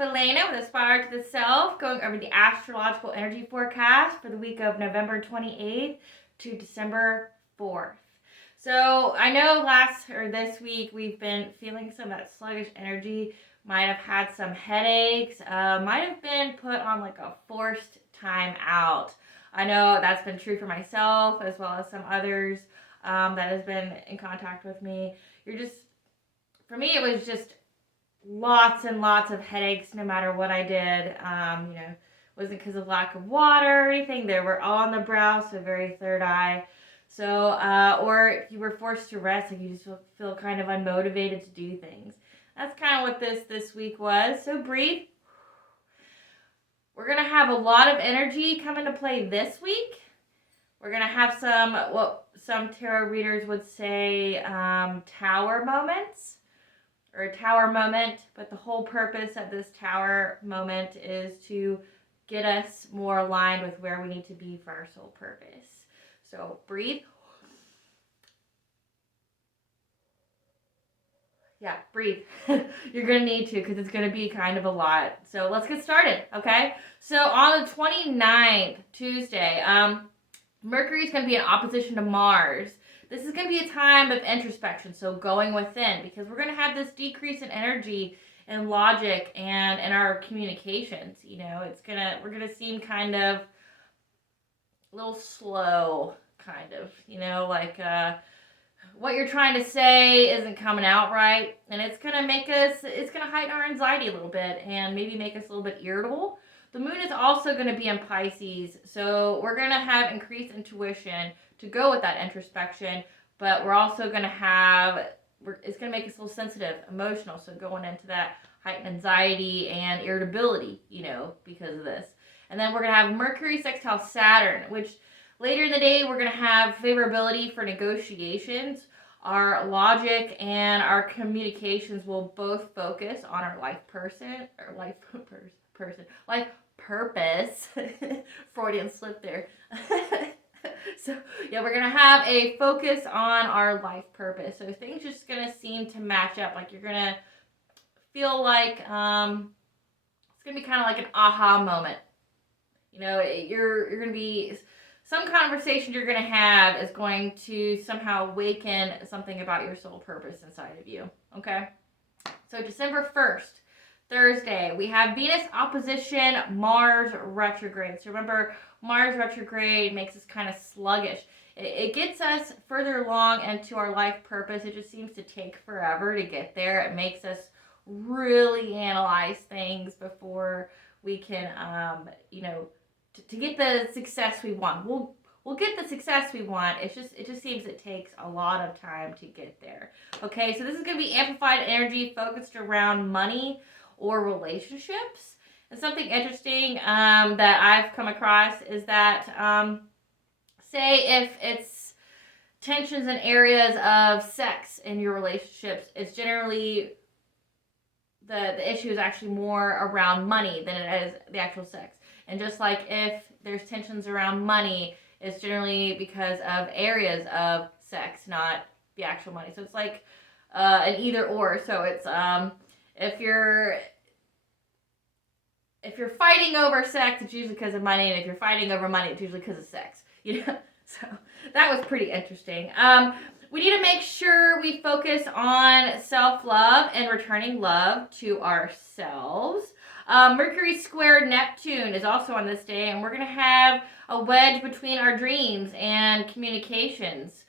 Spalena with Aspire to the Self, going over the astrological energy forecast for the week of November 28th to December 4th. So I know this week we've been feeling some of that sluggish energy, might have had some headaches, might have been put on like a forced time out. I know that's been true for myself as well as some others that has been in contact with me. For me, it was just lots and lots of headaches no matter what I did. Wasn't because of lack of water or anything. They were all on the brow, so very third eye. So, or if you were forced to rest, like you just feel kind of unmotivated to do things. That's kind of what this week was. So breathe. We're going to have a lot of energy come into play this week. We're going to have what some tarot readers would say tower moments. Or a tower moment, but the whole purpose of this tower moment is to get us more aligned with where we need to be for our soul purpose. So breathe. Yeah, breathe. You're going to need to because it's going to be kind of a lot. So let's get started, okay? So on the 29th, Tuesday, Mercury is going to be in opposition to Mars. This is going to be a time of introspection, so going within, because we're going to have this decrease in energy and logic and in our communications. We're going to seem kind of a little slow, kind of, what you're trying to say isn't coming out right, and it's going to heighten our anxiety a little bit and maybe make us a little bit irritable. The moon is also going to be in Pisces, so we're going to have increased intuition to go with that introspection, but we're also going to it's going to make us a little sensitive, emotional, so going into that heightened anxiety and irritability, because of this. And then we're going to have Mercury sextile Saturn, which later in the day we're going to have favorability for negotiations. Our logic and our communications will both focus on our life purpose. Freudian slip there. So, yeah, we're going to have a focus on our life purpose. So things just going to seem to match up. Like you're going to feel like it's going to be kind of like an aha moment. You're going to be, some conversation you're going to have is going to somehow awaken something about your soul purpose inside of you. Okay? So December 1st. Thursday, we have Venus opposition Mars retrograde. So remember, Mars retrograde makes us kind of sluggish. It gets us further along into our life purpose. It just seems to take forever to get there. It makes us really analyze things before we can, to get the success we want. We'll get the success we want. It just seems it takes a lot of time to get there. Okay, so this is going to be amplified energy focused around money or relationships. And something interesting that I've come across is that, say if it's tensions in areas of sex in your relationships, it's generally, the issue is actually more around money than it is the actual sex. And just like if there's tensions around money, it's generally because of areas of sex, not the actual money. So it's like an either or. So it's if you're fighting over sex, it's usually because of money, and if you're fighting over money, it's usually because of sex. So that was pretty interesting. We need to make sure we focus on self-love and returning love to ourselves. Mercury squared Neptune is also on this day, and we're going to have a wedge between our dreams and communications.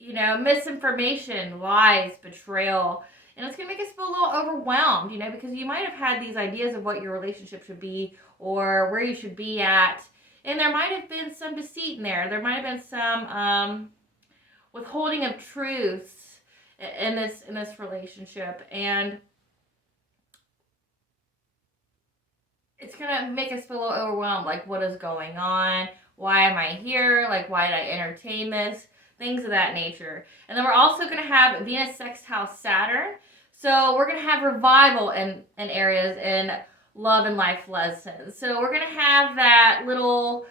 Misinformation, lies, betrayal. And it's going to make us feel a little overwhelmed, because you might have had these ideas of what your relationship should be or where you should be at. And there might have been some deceit in there. There might have been some withholding of truths in this relationship. And it's going to make us feel a little overwhelmed. Like, what is going on? Why am I here? Like, why did I entertain this? Things of that nature. And then we're also going to have Venus sextile Saturn. So we're going to have revival in areas in love and life lessons. So we're going to have that little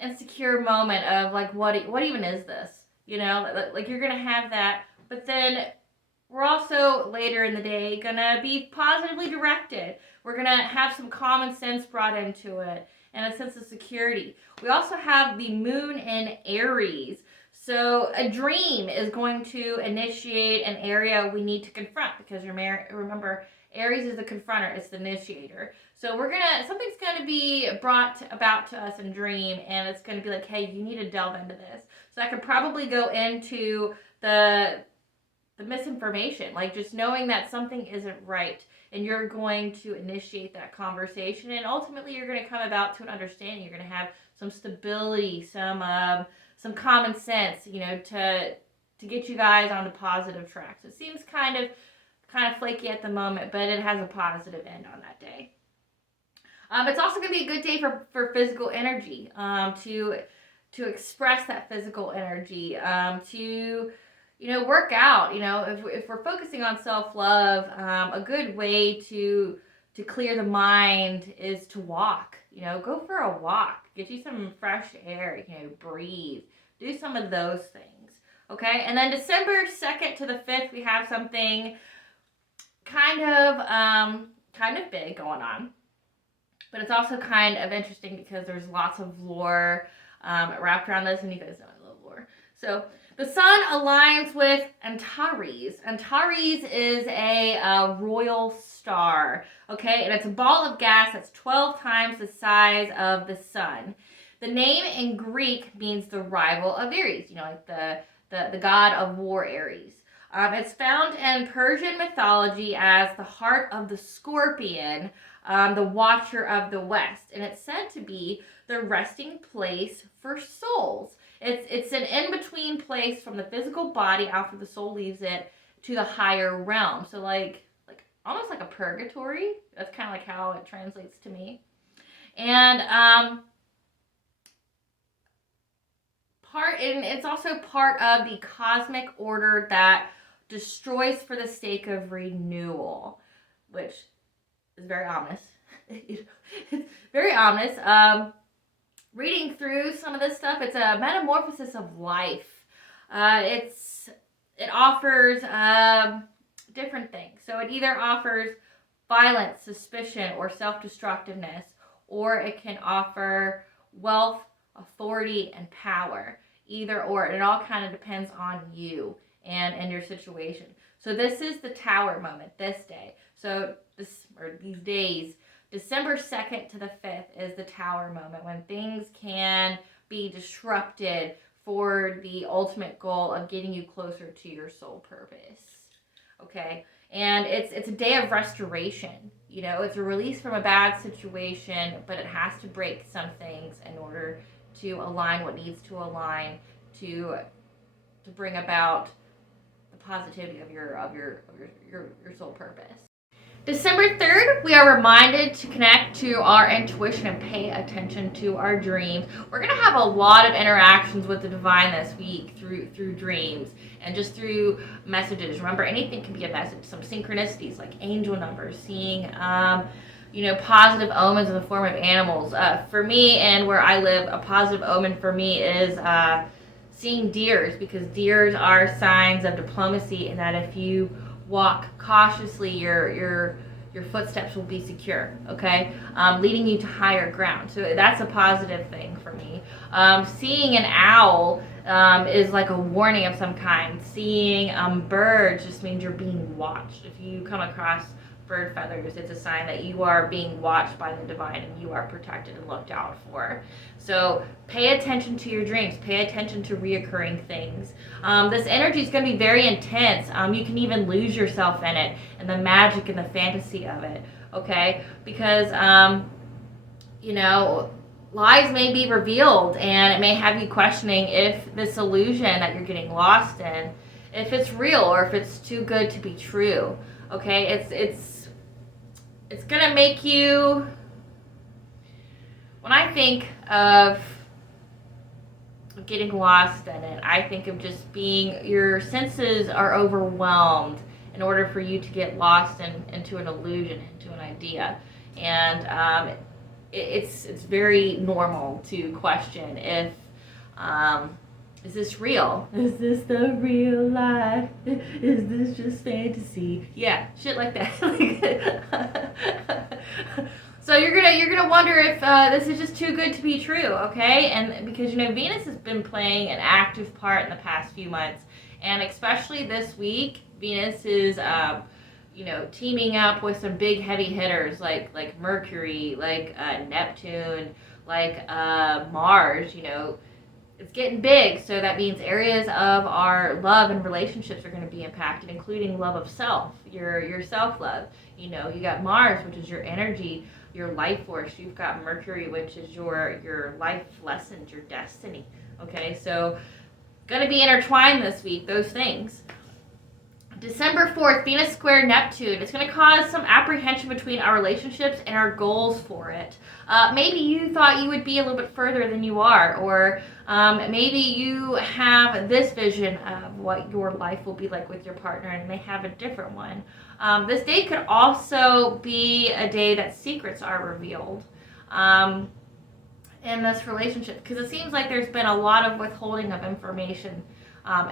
insecure moment of like, what even is this? Like you're going to have that. But then we're also later in the day gonna be positively directed. We're gonna have some common sense brought into it and a sense of security. We also have the moon in Aries. So a dream is going to initiate an area we need to confront, because remember, Aries is the confronter, it's the initiator. So something's gonna be brought about to us in a dream, and it's gonna be like, hey, you need to delve into this. So I could probably go into the misinformation, like just knowing that something isn't right, and you're going to initiate that conversation, and ultimately you're going to come about to an understanding. You're going to have some stability, some common sense, to get you guys on the positive track. So it seems kind of flaky at the moment, but it has a positive end on that day. It's also going to be a good day for physical energy, to express that physical energy, to work out. If we're focusing on self-love, a good way to clear the mind is to walk. Go for a walk, get you some fresh air, breathe, do some of those things. Okay, and then December 2nd to the 5th, we have something kind of big going on, but it's also kind of interesting because there's lots of lore wrapped around this, and you guys know I love lore. So the sun aligns with Antares. Antares is a royal star, okay? And it's a ball of gas that's 12 times the size of the sun. The name in Greek means the rival of Ares, like the god of war Ares. It's found in Persian mythology as the heart of the scorpion, the watcher of the west. And it's said to be the resting place for souls. It's an in-between place from the physical body after the soul leaves it to the higher realm. So like almost like a purgatory. That's kind of like how it translates to me. And it's also part of the cosmic order that destroys for the sake of renewal, which is very ominous. It's very ominous. Reading through some of this stuff, it's a metamorphosis of life. It offers different things. So it either offers violence, suspicion, or self-destructiveness, or it can offer wealth, authority, and power. Either or. It all kind of depends on you and your situation. So this is the Tower moment this day. So these days, December 2nd to the 5th is the Tower moment, when things can be disrupted for the ultimate goal of getting you closer to your soul purpose. Okay? And it's a day of restoration. It's a release from a bad situation, but it has to break some things in order to align what needs to align to bring about the positivity of your soul purpose. December 3rd, we are reminded to connect to our intuition and pay attention to our dreams. We're going to have a lot of interactions with the divine this week through dreams and just through messages. Remember, anything can be a message. Some synchronicities like angel numbers, seeing positive omens in the form of animals. For me, and where I live, a positive omen for me is seeing deers, because deers are signs of diplomacy, and that if you walk cautiously, your footsteps will be secure, okay? Leading you to higher ground. So that's a positive thing for me. Seeing an owl is like a warning of some kind. Seeing birds just means you're being watched. If you come across bird feathers, it's a sign that you are being watched by the divine and you are protected and looked out for. So pay attention to your dreams. Pay attention to reoccurring things. This energy is going to be very intense. You can even lose yourself in it, and the magic and the fantasy of it, okay? Because, lies may be revealed, and it may have you questioning if this illusion that you're getting lost in, if it's real or if it's too good to be true. Okay, it's gonna make you. When I think of getting lost in it, I think of just being, your senses are overwhelmed in order for you to get lost into an illusion, into an idea, and it's very normal to question if Is this real? Is this the real life? Is this just fantasy? Yeah, shit like that. So you're gonna wonder if this is just too good to be true, okay? And because Venus has been playing an active part in the past few months, and especially this week, Venus is teaming up with some big heavy hitters like Mercury, like Neptune, like Mars. It's getting big, so that means areas of our love and relationships are going to be impacted, including love of self, your self-love. You got Mars, which is your energy, your life force. You've got Mercury, which is your life lessons, your destiny. Okay, so going to be intertwined this week, those things. December 4th, Venus square Neptune. It's going to cause some apprehension between our relationships and our goals for it. Maybe you thought you would be a little bit further than you are, or maybe you have this vision of what your life will be like with your partner and they have a different one. This day could also be a day that secrets are revealed in this relationship, because it seems like there's been a lot of withholding of information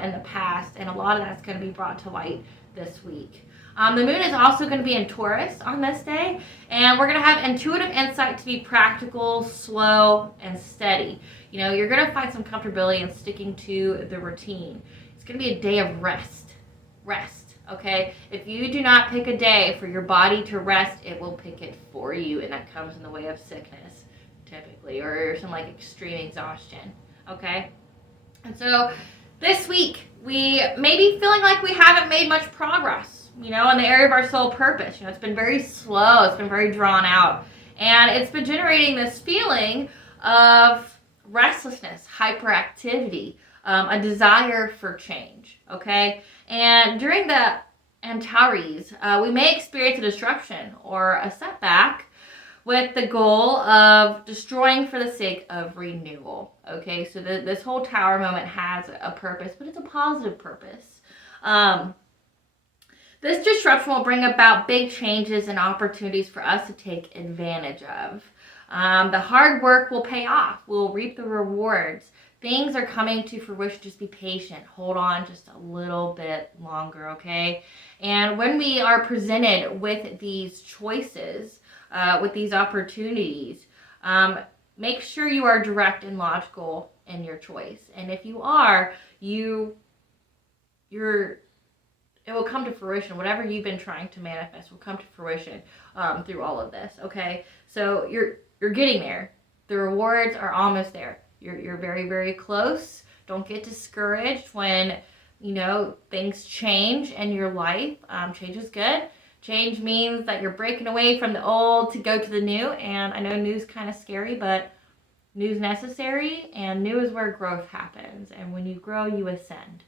in the past, and a lot of that's going to be brought to light this week. The moon is also going to be in Taurus on this day, and we're going to have intuitive insight to be practical, slow, and steady. You're going to find some comfortability in sticking to the routine. It's going to be a day of rest, okay? If you do not pick a day for your body to rest, it will pick it for you, and that comes in the way of sickness, typically, or some extreme exhaustion, okay? And so this week, we may be feeling like we haven't made much progress, in the area of our soul purpose. It's been very slow, it's been very drawn out, and it's been generating this feeling of restlessness, hyperactivity, a desire for change, okay? And during the Antares, we may experience a disruption or a setback with the goal of destroying for the sake of renewal. Okay, so this whole tower moment has a purpose, but it's a positive purpose. This disruption will bring about big changes and opportunities for us to take advantage of. The hard work will pay off. We'll reap the rewards. Things are coming to fruition. Just be patient. Hold on just a little bit longer, okay? And when we are presented with these choices, with these opportunities, make sure you are direct and logical in your choice. And if you are, it will come to fruition. Whatever you've been trying to manifest will come to fruition through all of this. Okay, so you're getting there. The rewards are almost there. You're very, very close. Don't get discouraged when things change in your life. Change is good. Change means that you're breaking away from the old to go to the new. And I know new's kind of scary, but new's necessary, and new is where growth happens. And when you grow, you ascend.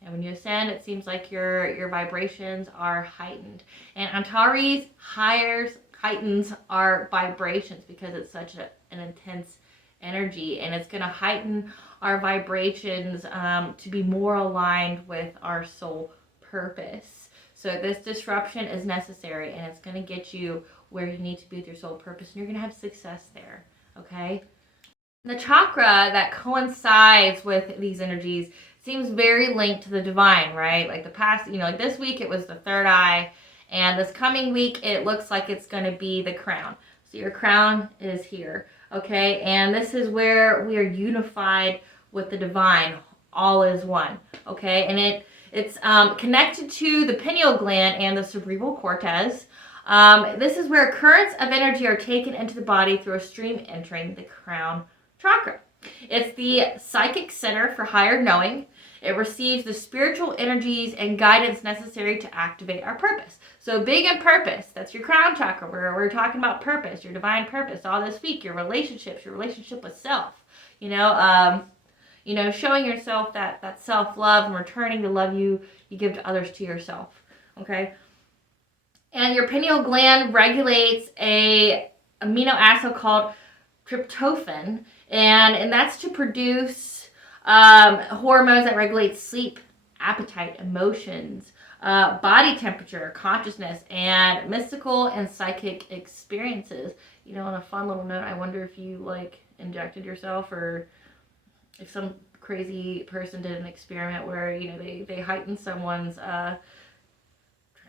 And when you ascend, it seems like your vibrations are heightened. And Antares heightens our vibrations because it's such an intense energy, and it's going to heighten our vibrations to be more aligned with our soul purpose. So this disruption is necessary, and it's going to get you where you need to be with your soul purpose, and you're going to have success there, okay? The chakra that coincides with these energies seems very linked to the divine, right? Like the past, like this week it was the third eye, and this coming week it looks like it's going to be the crown. So your crown is here, okay? And this is where we are unified with the divine. All is one, okay? And it's connected to the pineal gland and the cerebral cortex. This is where currents of energy are taken into the body through a stream entering the crown chakra. It's the psychic center for higher knowing. It receives the spiritual energies and guidance necessary to activate our purpose. So big in purpose, that's your crown chakra, where we're talking about purpose, your divine purpose, all this week, your relationships, your relationship with self, showing yourself that self-love and returning the love you give to others to yourself, okay? And your pineal gland regulates a amino acid called tryptophan, and that's to produce hormones that regulate sleep, appetite, emotions, body temperature, consciousness, and mystical and psychic experiences. On a fun little note, I wonder if you injected yourself, or if some crazy person did an experiment where, you know, they heightened someone's, trying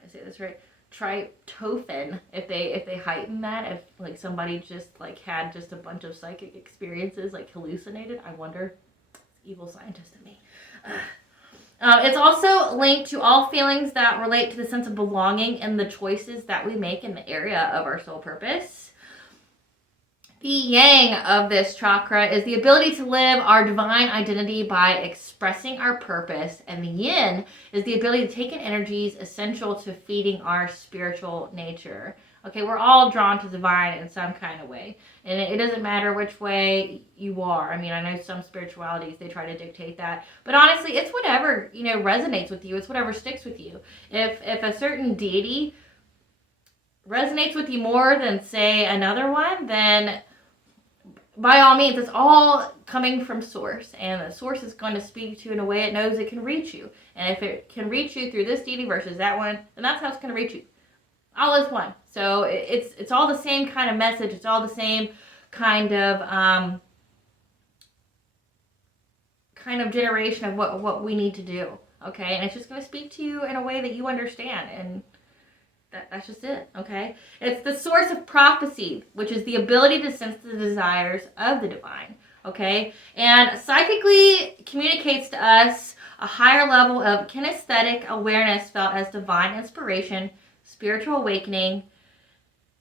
to say this right, tryptophan, if they heighten that, if like somebody just like had just a bunch of psychic experiences, like hallucinated. I wonder, evil scientist in me. It's also linked to all feelings that relate to the sense of belonging and the choices that we make in the area of our soul purpose. The yang of this chakra is the ability to live our divine identity by expressing our purpose, and the yin is the ability to take in energies essential to feeding our spiritual nature. Okay, we're all drawn to divine in some kind of way, and it doesn't matter which way you are. I mean, I know some spiritualities, they try to dictate that, but honestly, it's whatever, you know, resonates with you. It's whatever sticks with you. If a certain deity resonates with you more than, say, another one, then by all means, it's all coming from source, and the source is going to speak to you in a way it knows it can reach you. And if it can reach you through this deity versus that one, then that's how it's going to reach you. All is one. So it's all the same kind of message. It's all the same kind of generation of what we need to do. Okay, and it's just going to speak to you in a way that you understand, and that's just it, okay? It's the source of prophecy, which is the ability to sense the desires of the divine, okay? And psychically communicates to us a higher level of kinesthetic awareness felt as divine inspiration, spiritual awakening,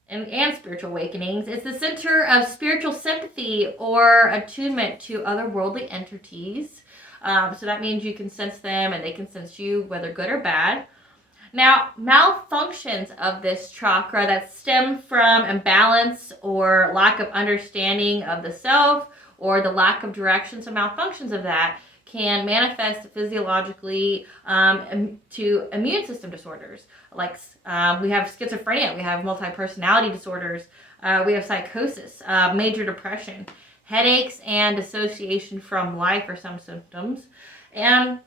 and spiritual awakenings. It's the center of spiritual sympathy or attunement to otherworldly entities. So that means you can sense them and they can sense you, whether good or bad. Now, malfunctions of this chakra that stem from imbalance or lack of understanding of the self or the lack of direction, so malfunctions of that can manifest physiologically to immune system disorders. Like we have schizophrenia, we have multi-personality disorders, we have psychosis, major depression, headaches, and dissociation from life are some symptoms. And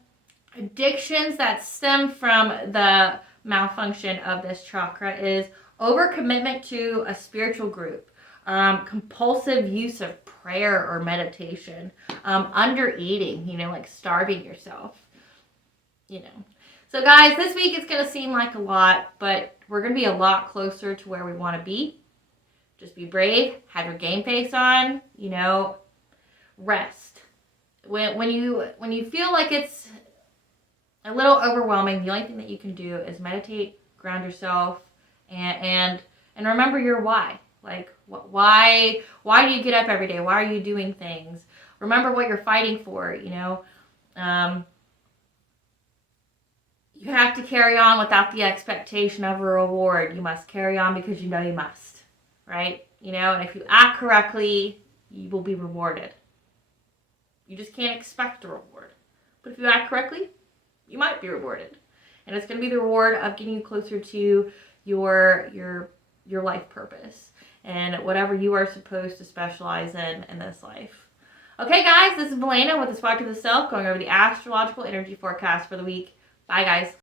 addictions that stem from the malfunction of this chakra is overcommitment to a spiritual group, compulsive use of prayer or meditation, undereating, you know, like starving yourself, you know. So guys, this week it's going to seem like a lot, but we're going to be a lot closer to where we want to be. Just be brave, have your game face on, you know, rest. When you feel like it's a little overwhelming, the only thing that you can do is meditate, ground yourself, and remember your why. Like, why do you get up every day? Why are you doing things? Remember what you're fighting for, you know. You have to carry on without the expectation of a reward. You must carry on because you know you must, right? You know, and if you act correctly, you will be rewarded. You just can't expect a reward. But if you act correctly, you might be rewarded. And it's going to be the reward of getting you closer to your life purpose and whatever you are supposed to specialize in this life. Okay, guys, this is Melena with the Spark to the Self going over the astrological energy forecast for the week. Bye, guys.